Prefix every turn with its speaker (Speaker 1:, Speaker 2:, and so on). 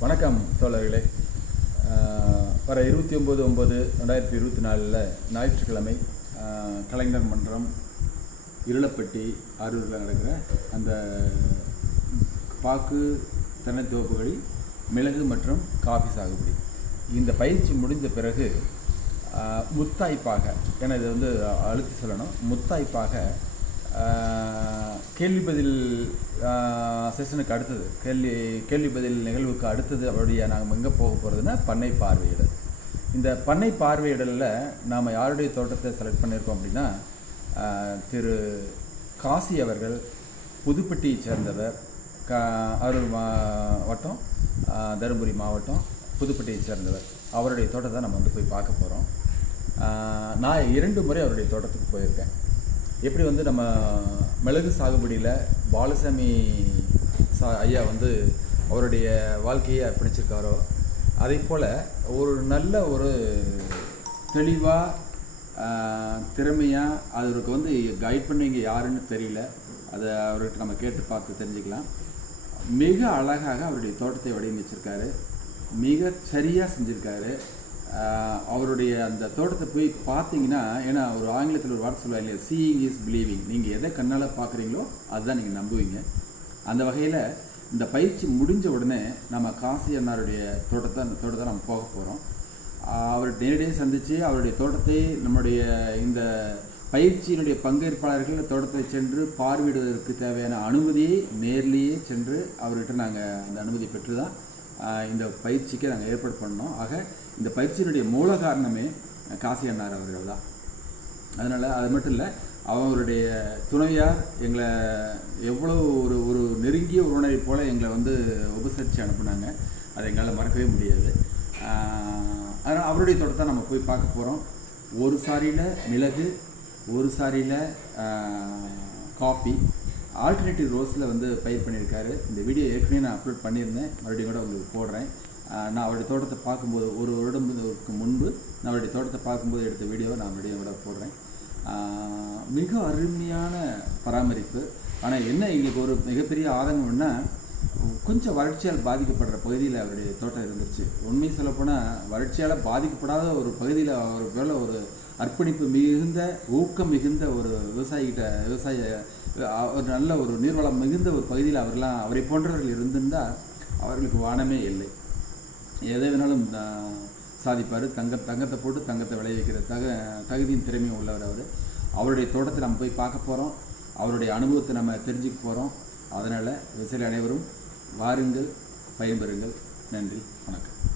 Speaker 1: வணக்கம் தோழர்களே. வர இருபத்தி ஒம்பது ஒம்பது ரெண்டாயிரத்தி இருபத்தி நாலில் ஞாயிற்றுக்கிழமை கலைஞர் மன்றம் இருளப்பட்டி அரூரில் நடக்கிற அந்த பாக்கு தென்னந்தோப்புகளில் மிளகு மற்றும் காஃபி சாகுபடி. இந்த பயிற்சி முடிந்த பிறகு முத்தாய்ப்பாக ஏன்னா இது வந்து அழுத்தி சொல்லணும். முத்தாய்ப்பாக கேள்வி பதில் செஷனுக்கு அடுத்தது. கேள்வி கேள்வி பதில் நிகழ்வுக்கு அடுத்தது அவருடைய நாங்கள் எங்கே போக போகிறதுனா பண்ணை பார்வையிடல். இந்த பண்ணை பார்வையிடலில் நாம் யாருடைய தோட்டத்தை செலக்ட் பண்ணியிருக்கோம் அப்படின்னா திரு காசி அவர்கள் புதுப்பட்டியை சேர்ந்தவர் கா அரூர் மாவட்டம் தருமபுரி மாவட்டம் புதுப்பட்டியை சேர்ந்தவர். அவருடைய தோட்டத்தை நம்ம வந்து போய் பார்க்க போகிறோம் நான் இரண்டு முறை அவருடைய தோட்டத்துக்கு போயிருக்கேன். எப்படி வந்து நம்ம மிளகு சாகுபடியில் பாலசாமி சா ஐயா வந்து அவருடைய வாழ்க்கையை அர்ப்பணிச்சிருக்காரோ அதே போல் ஒரு நல்ல ஒரு தெளிவாக திறமையாக அவருக்கு வந்து கைட் பண்ணுவீங்க யாருன்னு தெரியல. அதை அவர்கிட்ட நம்ம கேட்டு பார்த்து தெரிஞ்சுக்கலாம். மிக அழகாக அவருடைய தோட்டத்தை வடிவமைச்சிருக்காரு. மிக சரியாக செஞ்சுருக்காரு. அவருடைய அந்த தோட்டத்தை போய் பார்த்தீங்கன்னா ஏன்னா ஒரு ஆங்கிலத்தில் ஒரு வார்த்தை சொல்லுவாங்க இல்லையா? சீயிங் இஸ் பிலீவிங் நீங்கள் எதை கண்ணால் பார்க்குறீங்களோ அதுதான் நீங்கள் நம்புவீங்க. அந்த வகையில் இந்த பயிற்சி முடிஞ்ச உடனே நம்ம காசி அண்ணாருடைய தோட்டத்தை அந்த தோட்டத்தை நம்ம போக போகிறோம் அவர் நேரடியாக சந்தித்து அவருடைய தோட்டத்தை நம்முடைய இந்த பயிற்சியினுடைய பங்கேற்பாளர்கள் தோட்டத்தை சென்று பார்வையிடுவதற்கு தேவையான அனுமதியை நேர்லேயே சென்று அவர்கிட்ட நாங்கள் அந்த அனுமதி பெற்று தான் இந்த பயிற்சிக்கு நாங்கள் ஏற்பாடு பண்ணோம். ஆக இந்த பயிற்சியினுடைய மூல காரணமே காசி அண்ணார் அவர்கள் தான். அதனால் அது மட்டும் இல்லை அவருடைய துணையார் எங்களை எவ்வளோ ஒரு ஒரு நெருங்கிய உறவினரை போல் எங்களை வந்து உபசரித்து அனுப்புனாங்க. அதை எங்களால் மறக்கவே முடியாது. அதனால் அவருடைய தோட்டத்தை நம்ம போய் பார்க்க போகிறோம் ஒரு சாரியில் மிளகு ஒரு சாரியில் காஃபி ஆல்டர்னேட்டிவ் ரோஸில் வந்து பயிர் பண்ணியிருக்காரு. இந்த வீடியோ ஏற்கனவே நான் அப்லோட் பண்ணியிருந்தேன். மறுபடியும் கூட உங்களுக்கு போடுறேன். நான் அவருடைய தோட்டத்தை பார்க்கும்போது ஒரு வருடத்துக்கு முன்பு நான் அவருடைய தோட்டத்தை பார்க்கும்போது எடுத்த வீடியோவை நான் மறுபடியும் கூட போடுறேன். மிக அருமையான பராமரிப்பு. ஆனால் என்ன எங்களுக்கு ஒரு மிகப்பெரிய ஆதங்கம்னா கொஞ்சம் வறட்சியால் பாதிக்கப்படுற பகுதியில் அவருடைய தோட்டம் இருந்துச்சு. உண்மை சொல்லப்போனால் வறட்சியால் பாதிக்கப்படாத ஒரு பகுதியில் அவர் மேலே ஒரு அர்ப்பணிப்பு மிகுந்த ஊக்கம் மிகுந்த ஒரு விவசாயிகிட்ட விவசாய ஒரு நல்ல ஒரு நீர்வளம் மிகுந்த ஒரு பகுதியில் அவர்லாம் அவரை போன்றவர்கள் இருந்திருந்தால் அவர்களுக்கு வானமே இல்லை. எதை வேணாலும் சாதிப்பார் தங்க தங்கத்தை போட்டு தங்கத்தை விளைவிக்கிற தக தகுதியும் திறமையும் உள்ளவர் அவர். அவருடைய தோட்டத்தை நம்ம போய் பார்க்க போகிறோம் அவருடைய அனுபவத்தை நம்ம தெரிஞ்சுக்க போகிறோம் அதனால் விவசாயிகள் அனைவரும் வாருங்கள் பயன்பெறுங்கள். நன்றி வணக்கம்.